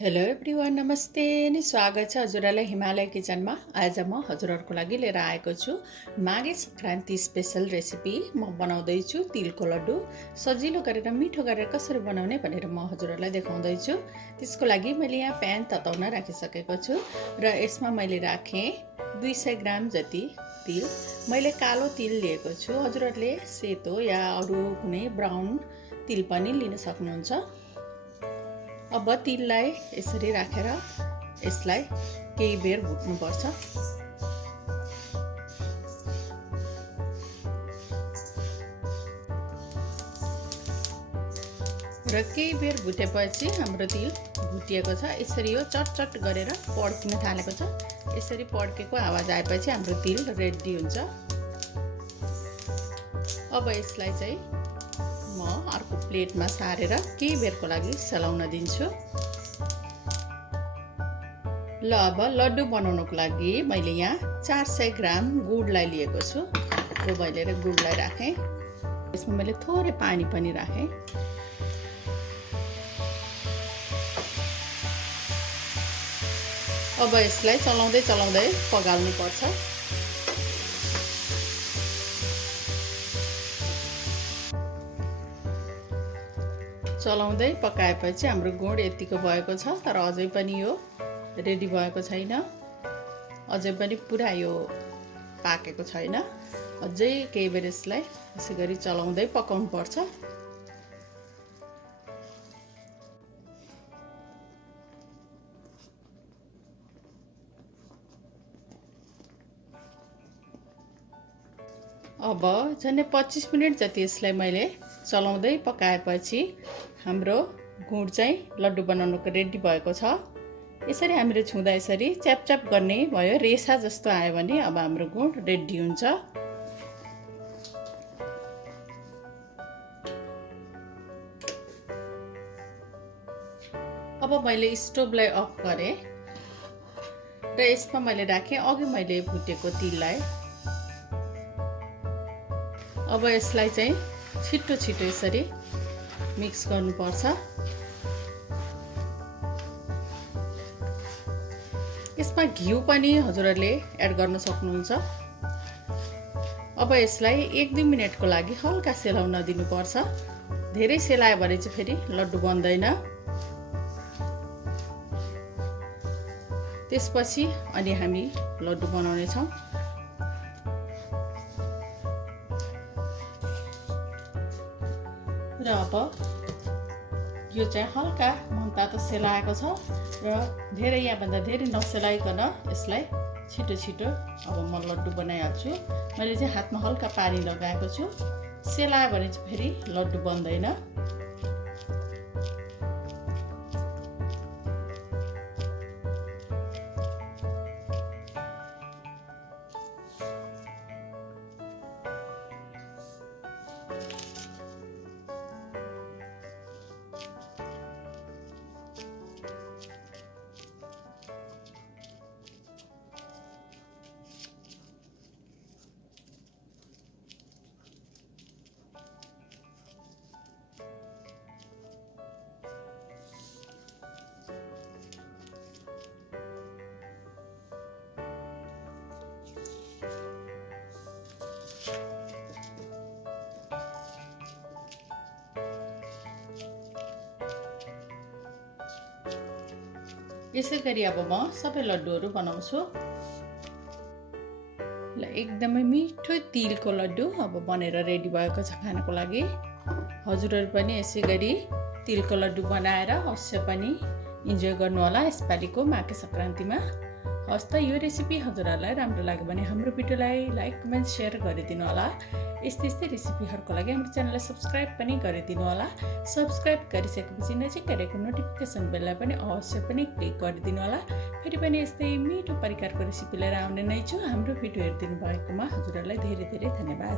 Hello everyone, नमस्ते अनि स्वागत छ हजुरहरूलाई हिमालय किचनमा। आज म हजुरहरूको लागि लिएर आएको छु माघे सङ्क्रान्ति स्पेसल रेसिपी। म बनाउँदैछु तिलको लड्डु। सजिलो गरेर मिठो गरेर कसरी बनाउने भनेर म हजुरहरूलाई देखाउँदैछु। त्यसको लागि मैले यहाँ प्यान तताउन राखिसकेको छु र यसमा मैले राखेँ 200 ग्राम जति तिल। मैले कालो तिल लिएको छु, हजुरहरूले सेतो या अरू कुनै ब्राउन तिल पनि लिन सक्नुहुन्छ। अब तिललाई यसरी राखेर यसलाई केही बेर भुट्नुपर्छ। र केही बेर भुटेपछि हाम्रो तिल भुटिएको छ। यसरी यो चटचट गरेर पड्किन थालेको छ। यसरी पड्केको आवाज आएपछि हाम्रो तिल रेडी हुन्छ। अब यसलाई चाहिँ म अर्को प्लेटमा सारेर केही बेरको लागि सेलाउन दिन्छु। ल अब लड्डु बनाउनको लागि मैले यहाँ 400 ग्राम गुडलाई लिएको छु। उबालेर गुडलाई राखेँ। यसमा मैले थोरै पानी पनि राखेँ। अब यसलाई चलाउँदै चलाउँदै पगाल्नु पर्छ। चलाउँदै पकाएपछि हाम्रो गुड यतिको भएको छ, तर अझै पनि यो रेडी भएको छैन। अझै पनि पुरा यो पाकेको छैन। अझै केही बेर यसलाई यसै गरी चलाउँदै पकाउनु पर्छ। अब झन्डै 25 मिनट जति यसलाई मैले चलाउँदै पकाएपछि हाम्रो गुड चाहिँ लड्डु बनाउनुको रेडी भएको छ। यसरी हामीले छुँदा यसरी च्यापच्याप गर्ने भयो, रेसा जस्तो आयो भने अब हाम्रो गुड रेडी हुन्छ। अब मैले स्टोभलाई अफ गरेँ र यसमा मैले राखेँ अघि मैले भुटेको तिललाई। अब यसलाई चाहिँ छिटो छिटो यसरी मिक्स गर्नुपर्छ। यसमा घिउ पनि हजुरहरूले एड गर्न सक्नुहुन्छ। अब यसलाई 1-2 मिनटको लागि हल्का सेलाउन दिनुपर्छ। धेरै सेलायो भने चाहिँ फेरि लड्डु बन्दैन। त्यसपछि अनि हामी लड्डु बनाउने छौँ। र अब यो चाहिँ हल्का मनतातो सेलाएको छ र धेरै यहाँभन्दा धेरै नसेलाइकन यसलाई छिटो छिटो अब म लड्डु बनाइहाल्छु। मैले चाहिँ हातमा हल्का पानी लगाएको छु। सेलायो भने चाहिँ फेरि लड्डु बन्दैन। यसै गरी अब म सबै लड्डुहरू बनाउँछु। ल एकदमै मिठो तिलको लड्डु अब बनेर रेडी भएको छ खानको लागि। हजुरहरू पनि यसै गरी तिलको लड्डु बनाएर अवश्य पनि इन्जोय गर्नु होला यसपालिको माघे सङ्क्रान्तिमा। हस् त, यो रेसिपी हजुरहरूलाई राम्रो लाग्यो भने हाम्रो भिडियोलाई लाइक, कमेन्ट, सेयर गरिदिनु होला। यस्तै रेसिपीहरूको लागि हाम्रो च्यानललाई सब्सक्राइब पनि गरिदिनु होला। सब्सक्राइब गरिसकेपछि नजिक गरेको नोटिफिकेसन बेललाई पनि अवश्य पनि क्लिक गरिदिनु होला। फेरि पनि यस्तै मिठो प्रकारको रेसिपी लिएर आउने नै छु। हाम्रो भिडियो हेरिदिनु भएकोमा हजुरहरूलाई धेरै धेरै धन्यवाद।